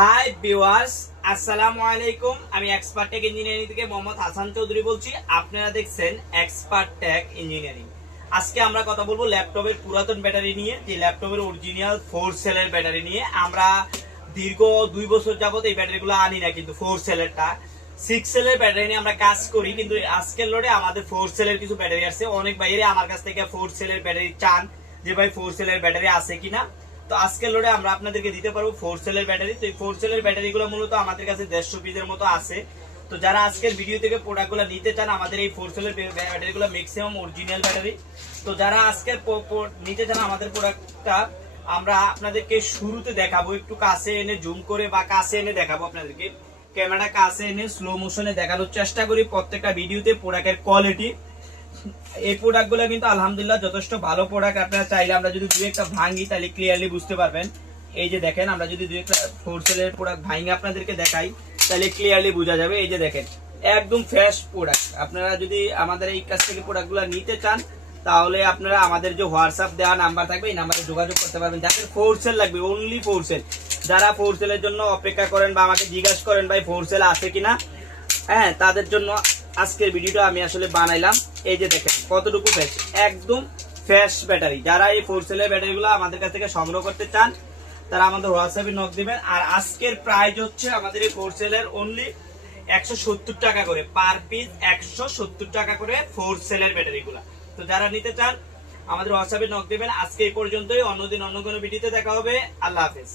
Hi viewers, আসসালামু আলাইকুম। আমি এক্সপার্ট টেক ইঞ্জিনিয়ারিং থেকে মোহাম্মদ হাসান চৌধুরী বলছি। আপনারা দেখছেন এক্সপার্ট টেক ইঞ্জিনিয়ারিং। আজকে আমরা কথা বলবো ল্যাপটপের পুরাতন ব্যাটারি নিয়ে, যে ল্যাপটপের অরিজিনাল 4 সেলের ব্যাটারি নিয়ে। আমরা দীর্ঘ 2 বছর যাবত এই ব্যাটারিগুলো আনি না, কিন্তু 4 সেলেরটা 6 সেলের ব্যাটারি নিয়ে আমরা কাজ করি। কিন্তু আজকের লোডে আমাদের 4 সেলের কিছু ব্যাটারি আসছে। অনেক বাইরে আমার কাছ থেকে 4 সেলের ব্যাটারি চান যে ভাই 4 সেলের ব্যাটারি আছে কিনা। তো আজকের লোডে আমরা আপনাদেরকে দিতে পারবো 4 সেলের ব্যাটারি। তো এই 4 সেলের ব্যাটারিগুলো মূলত আমাদের কাছে 150 পিসের মতো আছে। তো যারা আজকের ভিডিও থেকে প্রোডাক্টগুলো নিতে চান, আমাদের এই 4 সেলের ব্যাটারিগুলো ম্যাক্সিমাম অরিজিনাল ব্যাটারি। তো যারা আজকের নিতে চান আমাদের প্রোডাক্টটা, আমরা আপনাদেরকে শুরুতে দেখাবো, একটু কাছে এনে জুম করে বা কাছে এনে দেখাবো আপনাদেরকে। ক্যামেরা কাছে এনে স্লো মোশনে দেখানোর চেষ্টা করি প্রত্যেকটা ভিডিওতে প্রোডাক্টের কোয়ালিটি। এই প্রোডাক্টগুলো কিন্তু আলহামদুলিল্লাহ যথেষ্ট ভালো প্রোডাক্ট। আপনারা চাইলে আমরা যদি দুই একটা ভাঙি তাহলে ক্লিয়ারলি বুঝতে পারবেন। এই যে দেখেন, আমরা যদি দুই একটা 4 সেলের প্রোডাক্ট ভাঙি আপনাদেরকে দেখাই তাহলে ক্লিয়ারলি বোঝা যাবে। এই যে দেখেন, একদম ফ্রেশ প্রোডাক্ট। আপনারা যদি আমাদের এই কাছ থেকে প্রোডাক্টগুলো নিতে চান তাহলে আপনারা আমাদের যে হোয়াটসঅ্যাপ দেওয়া নাম্বার থাকবে এই নাম্বারে যোগাযোগ করতে পারবেন। যাদের 4 সেল লাগবে, অনলি 4 সেল, যারা 4 সেলের জন্য অপেক্ষা করেন বা আমাকে জিজ্ঞাসা করেন ভাই 4 সেল আছে কিনা, হ্যাঁ, তাদের জন্য আজকের ভিডিওটা আমি আসলে বানাইলাম। এই যে দেখেন কতটুকু ফ্রেশ, একদম ফ্রেশ ব্যাটারি। যারা এই 4 সেলের ব্যাটারিগুলো আমাদের কাছ থেকে সংগ্রহ করতে চান তারা আমাদের হোয়াটসঅ্যাপে নক দিবেন। আর আজকের প্রাইস হচ্ছে আমাদের এই 4 সেলের অনলি 170 টাকা করে পার পিস, 170 টাকা করে 4 সেলের ব্যাটারিগুলো। তো যারা নিতে চান আমাদের হোয়াটসঅ্যাপে নক দিবেন। আজকে এই পর্যন্তই, অন্যদিন অন্য কোনো ভিডিওতে দেখা হবে। আল্লাহ হাফেজ।